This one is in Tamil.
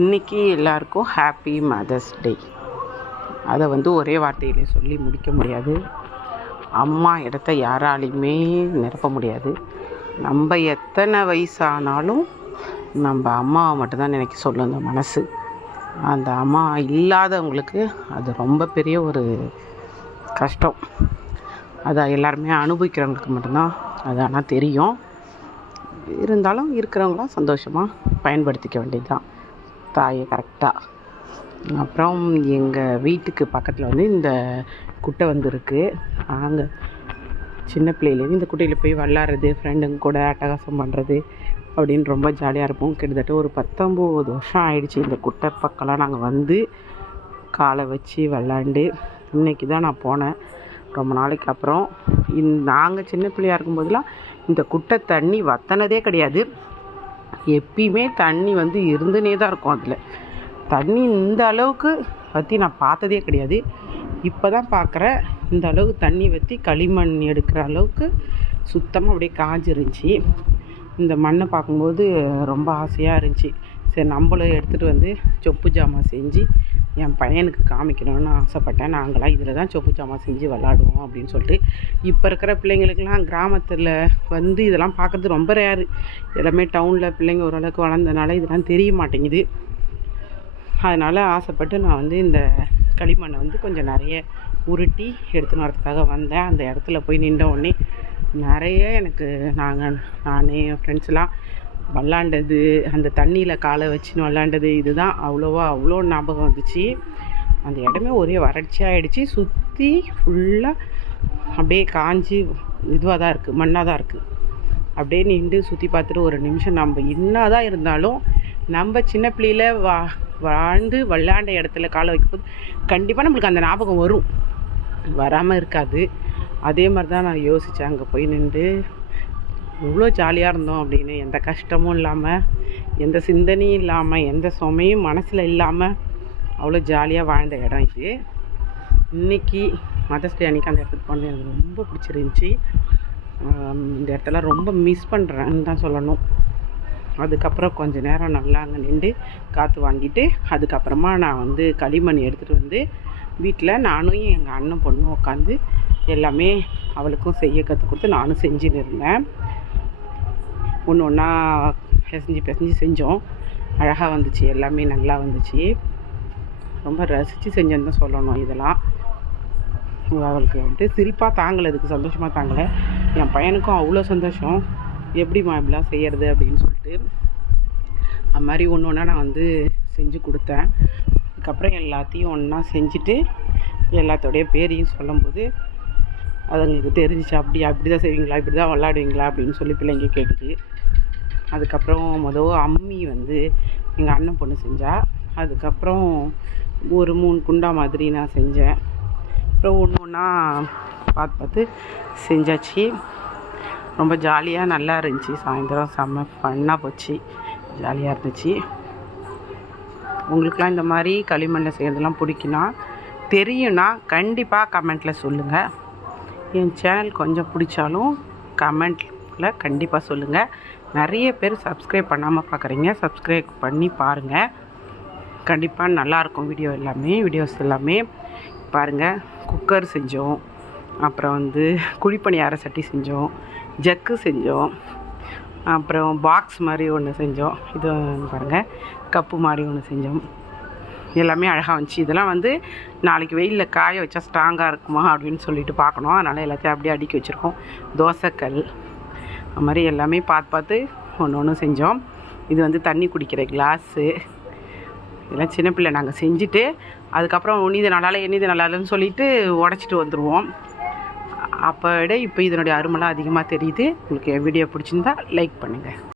இன்றைக்கி எல்லாருக்கும் ஹாப்பி மதர்ஸ் டே அதை வந்து ஒரே வார்த்தையிலே சொல்லி முடிக்க முடியாது. அம்மா இடத்த யாராலையுமே நிரப்ப முடியாது. நம்ம எத்தனை வயசானாலும் நம்ம அம்மாவை மட்டும்தான் நினைக்க சொல்லும் அந்த மனசு. அந்த அம்மா இல்லாதவங்களுக்கு அது ரொம்ப பெரிய ஒரு கஷ்டம். அதை எல்லாருமே அனுபவிக்கிறவங்களுக்கு மட்டும்தான் அது ஆனால் தெரியும். இருந்தாலும் இருக்கிறவங்களாம் சந்தோஷமாக பயன்படுத்திக்க வேண்டியது தான் தாயை கரெக்டாக அப்புறம் எங்கள் வீட்டுக்கு பக்கத்தில் வந்து இந்த குட்டை வந்து இருக்குது நாங்கள் சின்ன பிள்ளையிலேருந்து இந்த குட்டையில் போய் விளாட்றது ஃப்ரெண்டுங்க கூட அட்டகாசம் பண்ணுறது அப்படின்னு ரொம்ப ஜாலியாக இருப்போம். கிட்டத்தட்ட ஒரு பத்தொம்போது வருஷம் ஆயிடுச்சு இந்த குட்டை பக்கம்லாம் நாங்கள் வந்து காலை வச்சு விளாண்டு இன்றைக்கி தான் நான் போனேன். ரொம்ப நாளைக்கு அப்புறம் இந் நாங்கள் சின்ன பிள்ளையாக இருக்கும்போதெல்லாம் இந்த குட்டை தண்ணி வற்றினதே கிடையாது. எப்பயுமே தண்ணி வந்து இருந்துனே தான் இருக்கும் அதில். தண்ணி இந்த அளவுக்கு வற்றி நான் பார்த்ததே கிடையாது. இப்போ தான் பார்க்குறேன் இந்த அளவுக்கு தண்ணி வற்றி களிமண் எடுக்கிற அளவுக்கு சுத்தமாக அப்படியே காஞ்சிருந்துச்சி. இந்த மண்ணை பார்க்கும்போது ரொம்ப ஆசையாக இருந்துச்சு. சரி நம்மளும் எடுத்துகிட்டு வந்து சொப்பு ஜாமான் செஞ்சு என் பையனுக்கு காமிக்கணும்னு ஆசைப்பட்டேன். நாங்களாம் இதில் தான் சொப்பு சாமா செஞ்சு விளாடுவோம் அப்படின்னு சொல்லிட்டு இப்போ இருக்கிற பிள்ளைங்களுக்கெல்லாம் கிராமத்தில் வந்து இதெல்லாம் பார்க்குறது ரொம்ப ரேரு எல்லாமே டவுனில் பிள்ளைங்க ஓரளவுக்கு வளர்ந்தனால இதெல்லாம் தெரிய மாட்டேங்குது. அதனால் ஆசைப்பட்டு நான் வந்து இந்த களிமண்ணை வந்து கொஞ்சம் நிறைய உருட்டி எடுத்துன்னு வரதுக்காக வந்தேன். அந்த இடத்துல போய் நின்ற உடனே நிறைய எனக்கு நாங்கள் நானே என் ஃப்ரெண்ட்ஸ்லாம் விளாண்டது அந்த தண்ணியில் காலை வச்சுன்னு விளாண்டது இதுதான் அவ்வளோவா அவ்வளோ ஞாபகம் வந்துச்சு. அந்த இடமே ஒரே வறட்சியாகிடுச்சு சுற்றி ஃபுல்லாக அப்படியே காஞ்சி இதுவாக தான் இருக்குது மண்ணாக தான் இருக்குது அப்படியே நின்று சுற்றி பார்த்துட்டு ஒரு நிமிஷம் நம்ம என்ன தான் இருந்தாலும் நம்ம சின்ன பிள்ளையில் வா வாழ்ந்து விளாண்ட இடத்துல காலை வைக்கும்போது கண்டிப்பாக நம்மளுக்கு அந்த ஞாபகம் வரும். வராமல் இருக்காது. அதே மாதிரி தான் நான் யோசித்தேன் அங்கே போய் நின்று இவ்வளோ ஜாலியாக இருந்தோம் அப்படின்னு எந்த கஷ்டமும் இல்லாமல் எந்த சிந்தனையும் இல்லாமல் எந்த சுமையும் மனசில் இல்லாமல் அவ்வளோ ஜாலியாக வாழ்ந்த இடம் இது. இன்றைக்கி மதர்ஸ் டே அன்றைக்கி அந்த இடத்துக்கு போனது எனக்கு ரொம்ப பிடிச்சிருந்துச்சி. இந்த இடத்துல ரொம்ப மிஸ் பண்ணுறேன்னு தான் சொல்லணும். அதுக்கப்புறம் கொஞ்ச நேரம் நல்லா அங்கே நின்று காற்று வாங்கிட்டு அதுக்கப்புறமா நான் வந்து களிமண் எடுத்துகிட்டு வந்து வீட்டில் நானும் எங்கள் அண்ணன் பொண்ணும் உட்காந்து எல்லாமே அவளுக்கும் செய்ய கற்றுக் கொடுத்து நானும் செஞ்சுன்னு இருந்தேன். ஒன்று ஒன்றா பிசைஞ்சு பிசைஞ்சு செஞ்சோம். அழகாக வந்துச்சு. எல்லாமே நல்லா வந்துச்சு. ரொம்ப ரசித்து செஞ்சேன்னு தான் சொல்லணும் இதெல்லாம். அவளுக்கு அப்படியே சிரிப்பாக தாங்கலை. இதுக்கு சந்தோஷமாக தாங்கலை. என் பையனுக்கும் அவ்வளோ சந்தோஷம். எப்படிம்மா இப்படிலாம் செய்கிறது அப்படின்னு சொல்லிட்டு. அது மாதிரி ஒன்று ஒன்றா நான் வந்து செஞ்சு கொடுத்தேன். அதுக்கப்புறம் எல்லாத்தையும் ஒன்றா செஞ்சுட்டு எல்லாத்தோடைய பேரையும் சொல்லும்போது அதுங்களுக்கு தெரிஞ்சிச்சு அப்படி அப்படி தான் செய்வீங்களா இப்படி தான் விளாடுவீங்களா அப்படின்னு சொல்லி பிள்ளைங்க கேட்டுச்சு அதுக்கப்புறம் மொதல் அம்மி வந்து எங்கள் அண்ணன் பொண்ணு செஞ்சா அதுக்கப்புறம் ஒரு மூணு குண்டா மாதிரி நான் செஞ்சேன். அப்புறம் ஒன்று ஒன்றா பார்த்து பார்த்து செஞ்சாச்சு. ரொம்ப ஜாலியாக நல்லா இருந்துச்சு. சாயந்தரம் செம்ம ஃபன்னாக போச்சு. ஜாலியாக இருந்துச்சு. உங்களுக்கெலாம் இந்த மாதிரி களிமண்ணில் செய்கிறதெல்லாம் பிடிக்குன்னா தெரியும்னா கண்டிப்பாக கமெண்ட்டில் சொல்லுங்கள் என் சேனல் கொஞ்சம் பிடிச்சாலும் கமெண்ட்டில் கண்டிப்பாக சொல்லுங்கள் நிறைய பேர் சப்ஸ்கிரைப் பண்ணாமல் பார்க்குறீங்க சப்ஸ்கிரைப் பண்ணி பாருங்கள் கண்டிப்பாக நல்லாயிருக்கும் வீடியோ எல்லாமே வீடியோஸ் எல்லாமே. பாருங்கள் குக்கர் செஞ்சோம். அப்புறம் வந்து குழிப்பணியார சட்டி செஞ்சோம். ஜக்கு செஞ்சோம். அப்புறம் பாக்ஸ் மாதிரி ஒன்று செஞ்சோம். இது பாருங்கள் கப்பு மாதிரி ஒன்று செஞ்சோம். எல்லாமே அழகாக வந்துச்சு. இதெல்லாம் வந்து நாளைக்கு வெயிலில் காய வச்சா ஸ்ட்ராங்காக இருக்குமா அப்படின்னு சொல்லிட்டு பார்க்கணும். அதனால் எல்லாத்தையும் அப்படியே அடுக்கி வச்சுருக்கோம். தோசைக்கல். அது மாதிரி எல்லாமே பார்த்து பார்த்து ஒன்று ஒன்று செஞ்சோம். இது வந்து தண்ணி குடிக்கிற கிளாஸு. இதெல்லாம் சின்ன பிள்ளை நாங்கள் செஞ்சுட்டு அதுக்கப்புறம் உனிது நல்லால எண்ணிது நல்லாலன்னு சொல்லிட்டு உடச்சிட்டு வந்துடுவோம் அப்போ விட இப்போ இதனுடைய அருமெல்லாம் அதிகமாக தெரியுது. உங்களுக்கு என் வீடியோ பிடிச்சிருந்தா லைக் பண்ணுங்கள்